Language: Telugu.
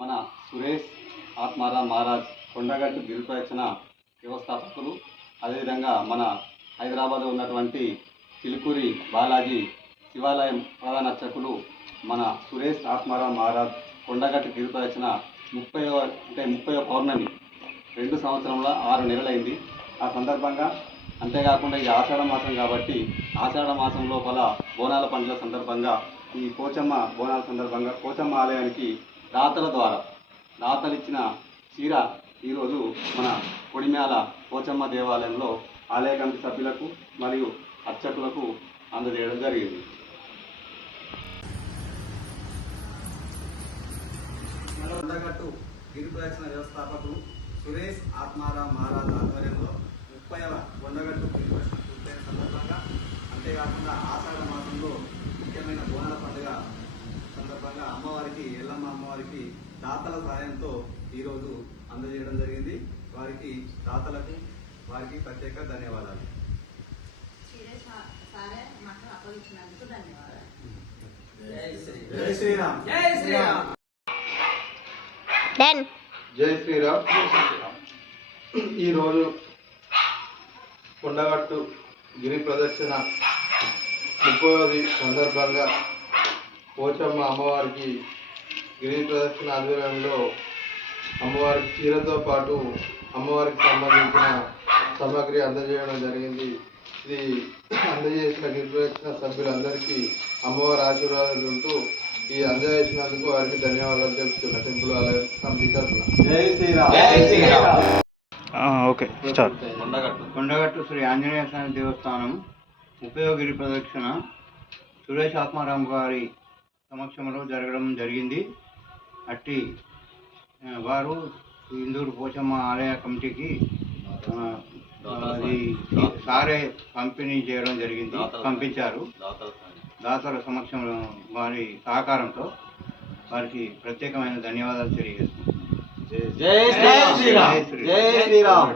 మన సురేష్ ఆత్మారాం మహారాజ్ కొండగట్టు గిరి ప్రదక్షిణ వ్యవస్థాపకులు, అదేవిధంగా మన హైదరాబాద్లో ఉన్నటువంటి చిలుకూరి బాలాజీ శివాలయం ప్రధాన అర్చకులు మన సురేష్ ఆత్మారాం మహారాజ్ కొండగట్టు గిరి ప్రదక్షిణ 30వ పౌర్ణమి 2 సంవత్సరంలో 6 నెలలైంది. ఆ సందర్భంగా అంతేకాకుండా ఇది ఆషాఢ మాసం కాబట్టి ఆషాఢ మాసం లోపల బోనాల పండుగ సందర్భంగా ఈ పోచమ్మ బోనాల సందర్భంగా పోచమ్మ ఆలయానికి దాతలు ఇచ్చిన చీర ఈరోజు మన కొడిమ్యాల పోచమ్మ దేవాలయంలో ఆలయ కమిటీ సభ్యులకు మరియు అర్చకులకు అందజేయడం జరిగింది. కొండగట్టు గిరి ప్రదక్షిణ వ్యవస్థాపకులు సురేష్ ఆత్మారాం మహారాజ్ ఆధ్వర్యంలో 30వ కొండగట్టు గిరి ప్రదక్షిణ పూర్తయిన సందర్భంగా అంతేకాకుండా ఆషాఢ మాసంలో ముఖ్యమైన బోనాల పండుగ సందర్భంగా ఎల్లమ్మ అమ్మవారికి దాతల సహాయంతో ఈరోజు అందజేయడం జరిగింది. వారికి ప్రత్యేక ధన్యవాదాలు. జై శ్రీరామ్. జై శ్రీరామ్. ఈరోజు కొండగట్టు గిరి ప్రదక్షిణ 30వ సందర్భంగా పోచమ్మ అమ్మవారికి గిరి ప్రదక్షిణ ఆధ్వర్యంలో అమ్మవారికి చీరతో పాటు అమ్మవారికి సంబంధించిన సామాగ్రి అందజేయడం జరిగింది. ఇది అందజేసిన గిరి ప్రదక్షిణ సభ్యులందరికీ అమ్మవారి ఆశీర్వాదాలు ఉంటూ ఈ అందజేసినందుకు వారికి ధన్యవాదాలు తెలుపుతున్నా టెంపుల్ ఆలయం కమిటీ తరఫున. జై శ్రీరామ్. Okay start. కొండగట్టు శ్రీ ఆంజనేయ స్వామి దేవస్థానం 30వ గిరి ప్రదక్షిణ సురేష్ ఆత్మారాం గారి సమక్షంలో జరగడం జరిగింది. అట్టి వారు ఇందూరు పోచమ్మ ఆలయ కమిటీకి సారే పంపిణీ చేయడం జరిగింది, పంపించారు. దాతల సమక్షంలో వారి సహకారంతో వారికి ప్రత్యేకమైన ధన్యవాదాలు తెలియజేస్తున్నాం. జై శ్రీరామ్. జై శ్రీరామ్.